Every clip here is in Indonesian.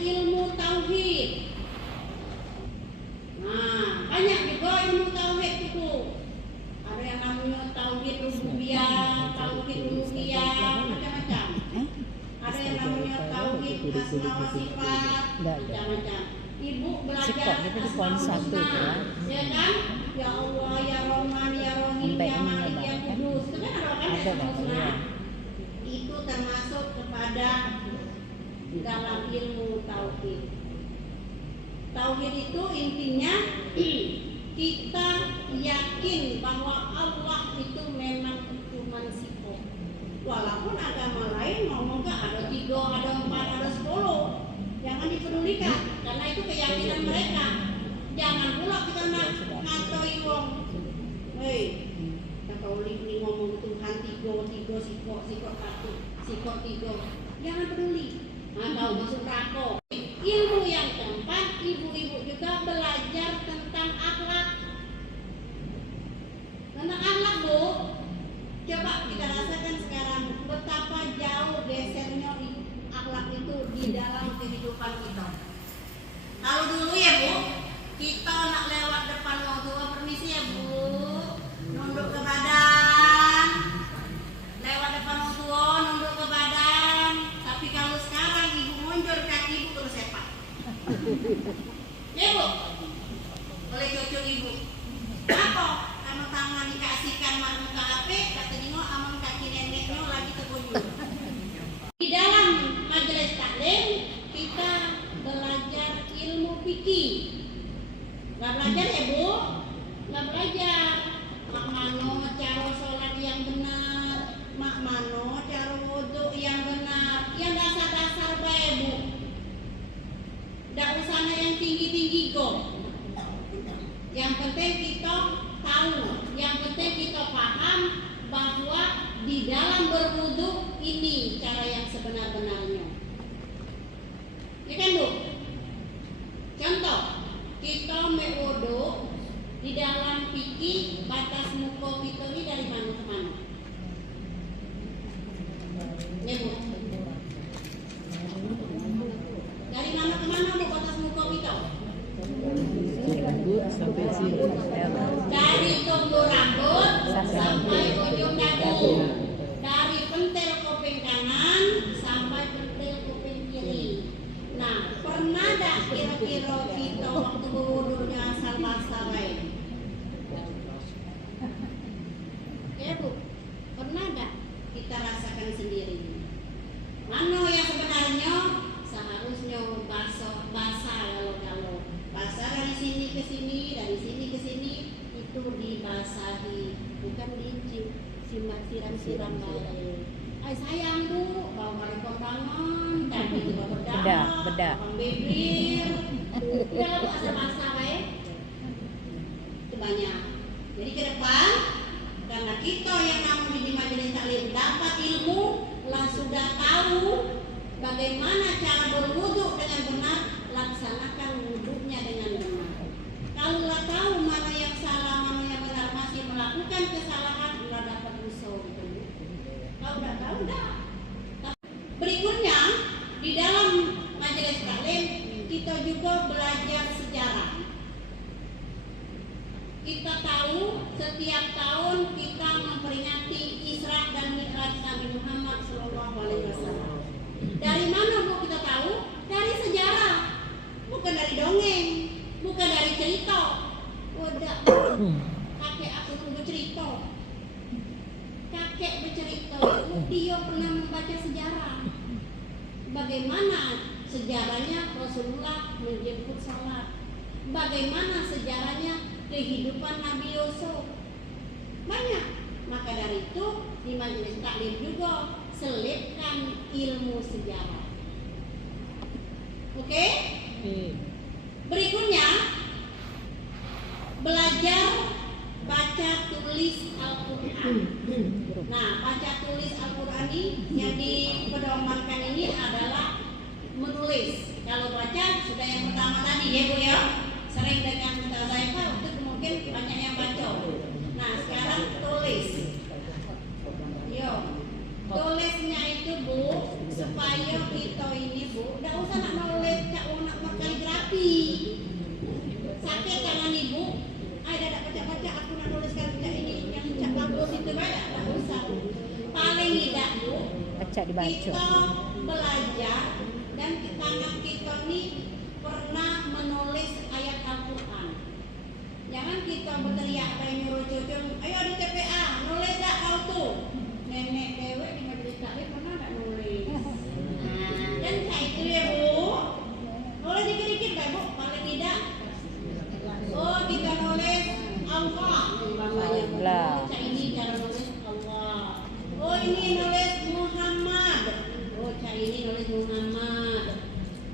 ilmu tauhid. Nah, banyak juga ilmu tauhid itu. Ada yang namanya tauhid rububiyah, tauhid uluhiyah, macam-macam. Ada yang namanya tauhid asma wa sifat, macam-macam. Ibu belajar asma-ul-husna, ya kan? Ya Allah, ya Rahman, ya Rahim, ya Malik, ya Kudus. Itu kan ada asma-ul-husna. Itu termasuk kepada dalam ilmu tauhid. Tauhid itu intinya kita yakin bahwa Allah itu memang cuma sifat. Walaupun agama lain ngomong ada 3, ada 4, ada 10. Jangan dipedulikan, karena itu keyakinan mereka. Jangan pula kita ngatoi wong. Hei, kalau ini ngomong Tuhan 3, sikok 1, 3. Jangan peduli. Atau masuk neraka. Ilmu yang keempat, ibu-ibu juga belajar tentang akhlak. Tentang akhlak, Bu. Coba kita rasakan sekarang betapa jauh gesernya akhlak itu di dalam kehidupan kita. Kalau dulu ya Bu, kita nak lewat depan orang tua, permisi ya Bu, nunduk ke badan. Lewat depan orang tua, nunduk ke badan. Tapi kalau sekarang ibu mundur, kaki ibu terus sepak. Ya Bu, boleh cucu ibu. Apa? Karena tangan dikasihkan muka HP, katanya aman kaki neneknya lagi terkunjung. Di dalam majelis taklim kita belajar ilmu fikih. Nggak belajar ya Bu? Nggak belajar. Mak mano cara sholat yang benar, mak mano cara wudhu yang benar, yang dasar-dasar baik Bu. Nggak usah yang tinggi-tinggi kok. Yang penting kita tahu, yang penting kita paham bahwa di dalam berwudu ini cara yang sebenar-benarnya. Ya kan Bu? Contoh, kita berwudu di dalam fikih batas muka kita ini dari mana ke mana? Ya Bu? Dari mana ke mana Bu batas muka kita? Sampai sini. Dari tumbuh rambut sampai ujung dagu. Dari pentil kuping kanan sampai pentil kuping kiri. Nah, pernah dah kira-kira kita waktu berwudunya asal basah baik? Ya Bu, pernah dah kita rasakan sendiri. Mana yang sebenarnya seharusnya basah kalau basah dari sini ke sini, dari sini ke sini itu dibasahi, bukan diincip, siram baik. Sayang Bu, bawa balik kondangan, kaki juga berdarah, bedak. bibir, udah Bu asal-asal baik. Itu banyak. Jadi ke depan, karena kita yang namanya di majelis taklim dapat ilmu, sudah tahu bagaimana cara berwudu dengan benar, laksanakan wudhunya dengan benar. Kalau nggak tahu mana yang salah, mana yang benar, masih melakukan kesalahan, nggak dapat usul. Kalau nggak tahu, dah. Berikutnya di dalam majelis taklim kita juga belajar sejarah. Kita tahu setiap tahun kita memperingati Isra dan Mi'raj Nabi Muhammad SAW. Dari mana Bu kita tahu? Dari sejarah. Bukan dari dongeng, bukan dari cerita. Udah, kakek aku tuh bercerita. Kakek bercerita, dia pernah membaca sejarah. Bagaimana sejarahnya Rasulullah menjemput salat. Bagaimana sejarahnya kehidupan Nabi Yusuf. Banyak. Maka dari itu di majelis taklim juga selipkan ilmu sejarah. Oke? Berikutnya belajar baca tulis Al-Quran. Nah, baca tulis Al-Quran ini yang dipedomankan ini adalah menulis. Kalau baca sudah yang pertama tadi ya Bu ya, sering dengan Ustazah Eva itu mungkin banyak yang baca. Nah, sekarang tulis. Yo, tulisnya itu Bu supaya kita ini Bu, tidak usah nak menulis kita belajar dan tangan kita ini pernah menulis ayat Al-Quran. Jangan kita berteriak kayak nyuruh cucu, ayo di TPA, nulis gak kau tuh. Nenek dewe di majelis taklim pernah gak nulis? Nah, dan kayak itu ya Bu. Nulis dikit-dikit Pak Bu, paling tidak. Oh, kita nulis Allah. Cak ini cara nulis Allah. Oh, ini nulis Muhammad. Oh, cak ini nulis Muhammad.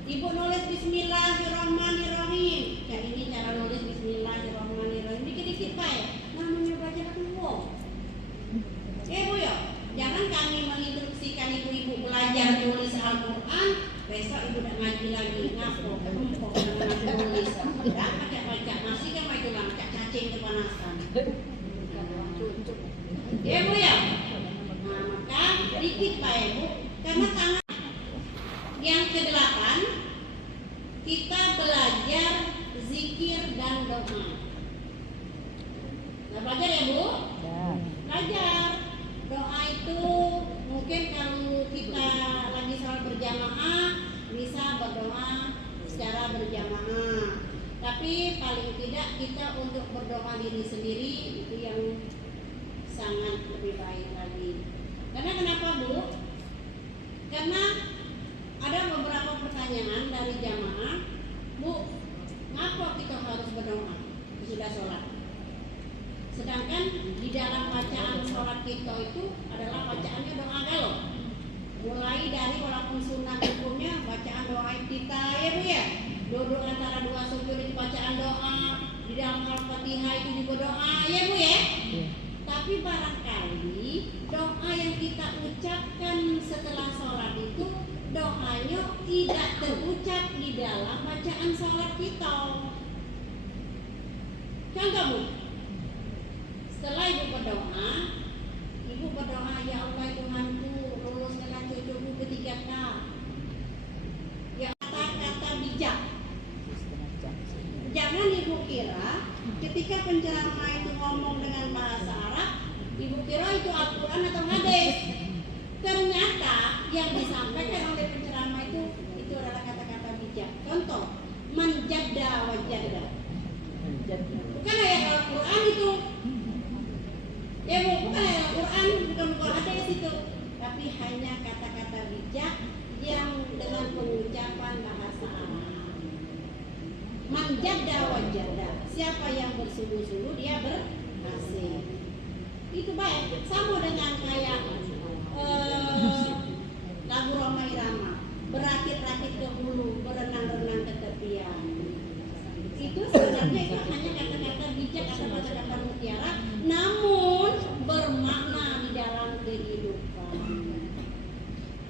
Ibu nulis Bismillahirrahmanirrahim. Cak ini cara nulis Bismillahirrahmanirrahim. Dikit-dikit Pak ya. Namanya baca Allah. Bu ya, jangan kami menginstruksikan ibu-ibu belajar tulis Al-Quran. Besok ibu tidak ngaji lagi. Ngapo, kempok dengan tulis. Tidak baca-baca. Masih kan itu lah, cacing kepanasan. Bu ya. Nah, maka dikit Pak Bu. Karena tangan yang ke-8 kita belajar zikir dan doa. Nah, belajar ya Bu? Ya. Belajar. Doa itu mungkin kalau kita lagi sholat berjamaah bisa berdoa secara berjamaah. Tapi paling tidak kita untuk berdoa diri sendiri itu yang sangat lebih baik lagi. Karena kenapa Bu? Karena ada beberapa pertanyaan dari jamaah, Bu, ngapa kita harus berdoa sudah sholat? Sedangkan di dalam bacaan sholat kita itu adalah bacaannya doa galau. Mulai dari walaupun sunnah hukumnya bacaan doa kita ya Bu ya. Duduk antara dua sujud itu bacaan doa. Di dalam Al-Fatihah itu juga doa ya Bu ya. Tapi barangkali doa yang kita ucapkan setelah sholat itu doanya tidak terucap di dalam bacaan sholat kita. Contoh Bu, setelah ibu berdoa ya Allah Tuhanku, luruskanlah cucuku ketiga. Ya kata-kata bijak. Jangan ibu kira ketika penceramah itu ngomong dengan bahasa Arab, ibu kira itu Al-Quran atau hadis. Ternyata yang disampaikan oleh penceramah itu adalah kata-kata bijak. Contoh, manjadda wajadda. Bukan ayat Al-Quran itu. Ya Bu, bukan ayat Al-Quran, bukan hadis itu. Tapi hanya kata-kata bijak yang dengan pengucapan bahasa Arab. Manjadda wajadda. Siapa yang bersungguh-sungguh dia berhasil. Itu baik. Sama dengan kayak lagu Roma Irama, berakit-rakit ke hulu, berenang-renang ke tepian. Itu sebenarnya itu hanya kata-kata bijak atau kata-kata mutiara, namun bermakna di dalam kehidupan.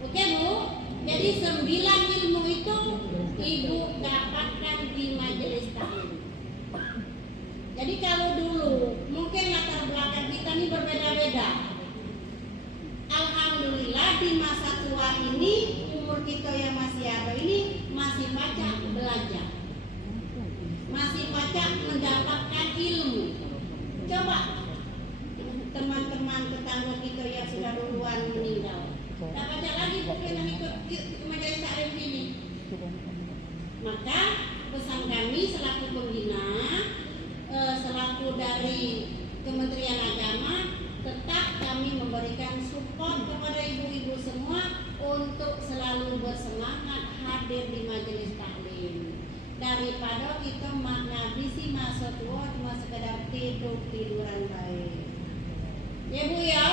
Oke Bu, jadi 9 ilmu itu ibu dapatkan di majelis taklim. Jadi kalau dulu mungkin latar belakang kita ini berbeda-beda. Alhamdulillah di masa tua ini umur kita yang masih ada ini masih pacak belajar, masih pacak mendapatkan ilmu. Coba teman-teman tetangga kita yang sudah duluan meninggal, tak baca lagi buku yang ikut majelis taklim ini. Maka pesan kami selaku pembina, selaku dari Kementerian Agama, tetap kami memberikan support kepada ibu-ibu semua untuk selalu bersemangat hadir di majelis taklim. Daripada kita ngabisi masa tua cuma sekedar tiduran baik. Ya Bu ya,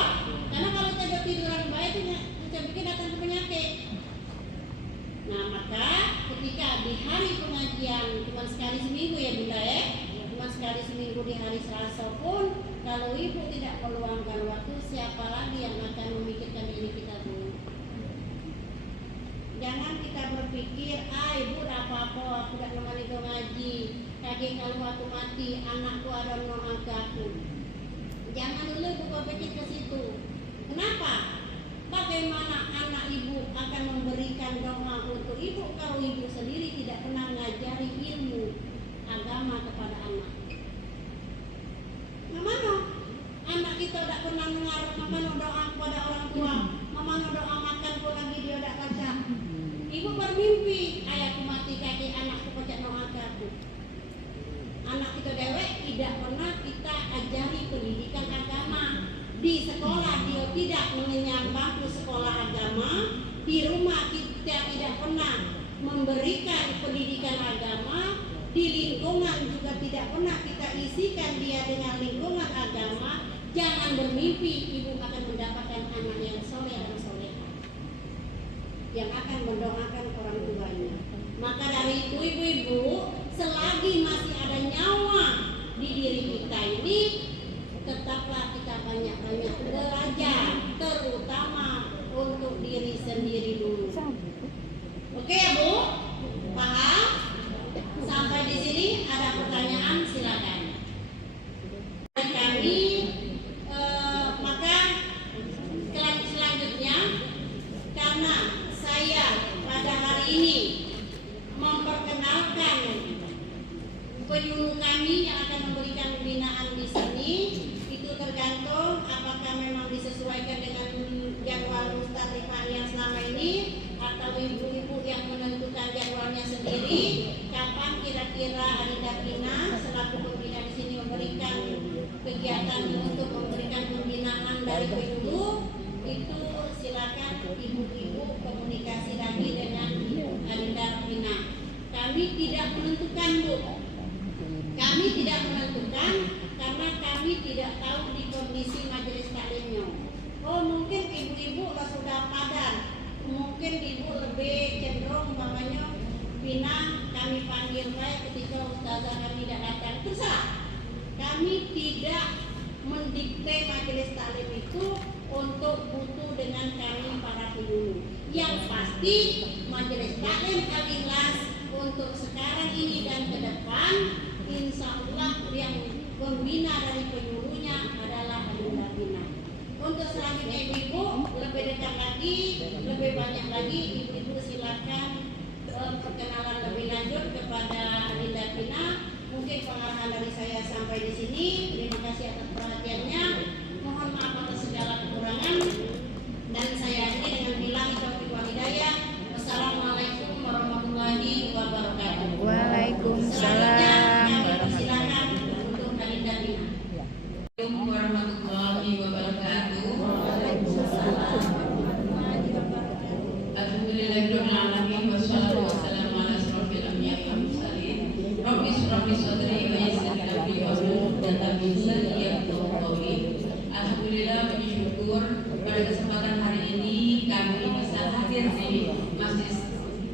karena kalau tiduran baik itu bisa bikin datang ke penyakit. Nah maka ketika di hari pengajian cuma sekali seminggu ya Bunda ya, cuma sekali seminggu di hari Selasa pun, kalau ibu tidak meluangkan waktu, siapa lagi yang akan memikirkan diri kita Bu? Jangan kita berpikir, ibu udah apa-apa, aku udah nemani ke ngaji, kaki kalau aku mati, anakku ada menolong aku. Jangan dulu ibu berpikir ke situ. Kenapa? Bagaimana anak ibu akan memberikan doa untuk ibu kalau ibu sendiri tidak pernah mengajari ilmu agama kepada anak? Mana anak kita tidak pernah mengarang mana doa kepada orang tua, mana doa makan pula bermimpi ayah aku mati kaki anakku pecah no aku. Anak kita dewek tidak pernah kita ajari pendidikan agama. Di sekolah dia tidak mengenyam bangku sekolah agama. Di rumah kita tidak pernah memberikan pendidikan agama. Di lingkungan juga tidak pernah kita isikan dia dengan lingkungan agama. Jangan bermimpi ibu akan mendapatkan anak yang soleh dan soleha, yang akan mendoakan orang tuanya. Maka dari itu ibu-ibu, selagi masih ada nyawa di diri kita ini, tetaplah kita banyak-banyak belajar, terutama untuk diri sendiri dulu. Oke ya Bu? Paham? Sampai di sini ada pertanyaan, silakan. Kami maka selanjutnya, karena saya pada hari ini memperkenalkan penyuluh kami yang akan memberikan pembinaan di sini, itu tergantung apakah memang disesuaikan dengan jadwal Ustadz Rifai yang selama ini, atau ibu-ibu yang menentukan jadwalnya sendiri. Kapan kira-kira Arinda Pina selaku pembina di sini memberikan kegiatan untuk memberikan pembinaan dari penyuluh, itu silakan ibu-ibu komunikasi lagi dengan Arinda Pina. Kami tidak menentukan Bu. Kami tidak menentukan karena kami tidak tahu di kondisi majelis taklimnya. Oh mungkin ibu-ibu sudah padan, mungkin ibu lebih cenderung umpamanya Pina kami panggil baik ketika ustazah kami tidak datang. Terserah. Kami tidak mendikte majelis taklim itu untuk butuh dengan kami para penyuluh. Yang pasti majelis taklim Al-Ikhlas untuk sekarang ini dan ke depan, insya Allah yang pembina dari penyuluhnya adalah Arinda Pina. Untuk selanjutnya ibu lebih dekat lagi, lebih banyak lagi, ibu silakan perkenalan lebih lanjut kepada Arinda Pina. Mungkin pengarahan dari saya sampai di sini. Terima kasih atas perhatiannya. Mohon maaf atas segala kekurangan. Dan saya akhiri dengan bilang taufiq wal hidayah. Wassalamualaikum warahmatullahi wabarakatuh. Waalaikumsalam. Silakan untuk Arinda Pina. Assalamualaikum warahmatullahi wabarakatuh. Alhamdulillahirrahmanirrahim. Wassalatu wassalamu ala asrofil anbiya'i wal mursalin. Rabbi shrah li sadri wa yassir li amri wahlul 'uqdatam min lisani yafqahu qawli. Alhamdulillah, puji syukur pada kesempatan hari ini kami bisa hadir di Masjid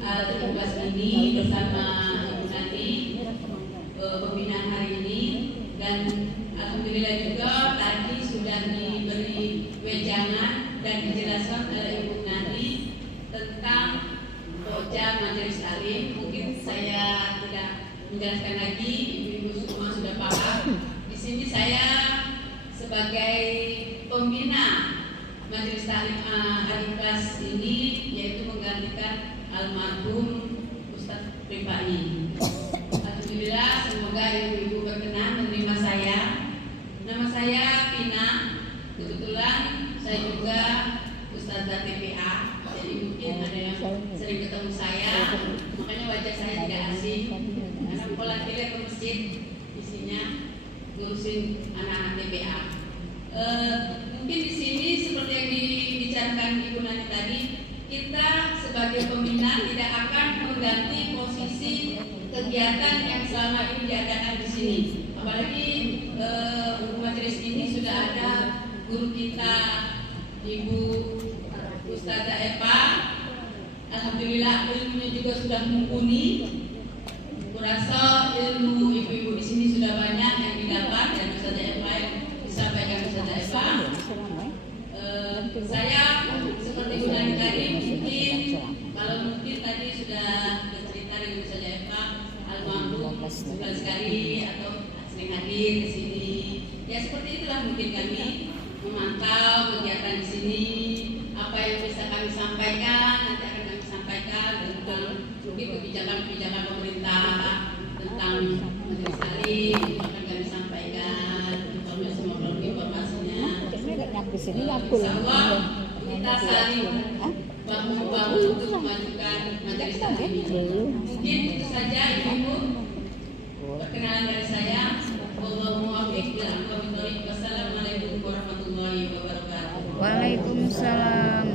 Al-Ikhlas ini bersama Ibu Nani pembinaan hari ini, dan alhamdulillah juga tadi sudah diberi wejangan dan dijelaskan oleh Ibu Nani tentang Roja Majelis Taklim. Mungkin saya tidak menjelaskan lagi, ibu-ibu semua sudah paham. Di sini saya sebagai pembina Majelis Taklim Al-Ikhlas ini, yaitu menggantikan almarhum Ustadz Rifai. Alhamdulillah, semoga ibu-ibu berkenan menerima saya. Nama saya Pina. Kebetulan saya juga Ustazah TPA, jadi mungkin ada yang sering ketemu saya, makanya wajah saya tidak asing. Karena pola pilih ke masjid, isinya ngurusin anak-anak TPA. Mungkin di sini seperti yang dibicarakan Ibu Nani tadi, kita sebagai pembina tidak akan mengganti posisi kegiatan yang selama ini diadakan di sini. Apalagi majelis ini sudah ada guru kita Ibu Ustazah Eva. Alhamdulillah ilmunya juga sudah mumpuni. Kurasa ilmu ibu-ibu di sini sudah banyak yang didapat dan Ustazah Eva yang disampaikan Ustazah Eva. Saya seperti Bu Nani tadi, mungkin tadi sudah bercerita dengan Ustazah Eva, almarhum bukan sekali atau sering hadir di sini. Ya seperti itulah mungkin kami memantau kegiatan di sini. Apa yang bisa kami sampaikan nanti akan kami sampaikan tentang mungkin kebijakan-kebijakan pemerintah tentang majelis taklim akan kami sampaikan informasinya. Insya Allah kita saling bahu-bahu untuk memajukan majelis taklim ini. Mungkin itu saja Ibu perkenalan dari saya. Wallahu muwaffiq ila aqwamit thoriq. Wassalamualaikum warahmatullahi wabarakatuh. Waalaikumsalam